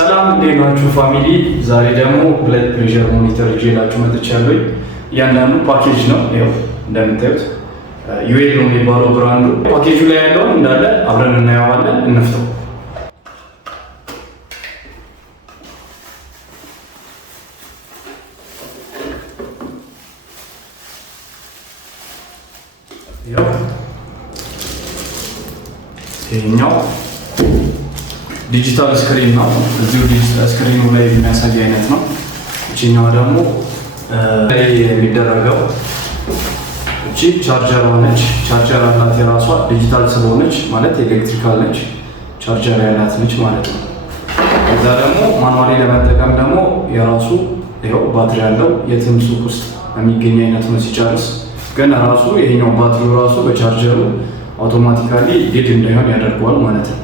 ሰላም እንዴት ናችሁ ፋሚሊ? ዛሬ ደግሞ ብለድ ፕሬሸር ሞኒተር ይዤላችሁ መጥቻለሁ። እያንዳንዱ ፓኬጅ ነው። ይኸው እንደምታዩት ዩኤል ነው የሚባለው ብራንዱ። ፓኬጁ ላይ ያለውን እንዳለ አብረን እናየዋለን። እንፍተው። ይሄኛው ዲጂታል ስክሪን ነው። እዚሁ ዲጂታል ስክሪኑ ላይ የሚያሳይ አይነት ነው። እቺኛዋ ደግሞ ላይ የሚደረገው እቺ ቻርጀር ሆነች። ቻርጀር አላት የራሷ ዲጂታል ስለሆነች ማለት ኤሌክትሪካል ነች። ቻርጀር ያላት ነች ማለት ነው። እዛ ደግሞ ማኑዋሊ ለመጠቀም ደግሞ የራሱ ይኸው ባትሪ ያለው የትም ሱቅ ውስጥ የሚገኝ አይነት ነው። ሲጨርስ ግን ራሱ ይሄኛው ባትሪው ራሱ በቻርጀሩ አውቶማቲካሊ ዴድ እንዳይሆን ያደርገዋል ማለት ነው።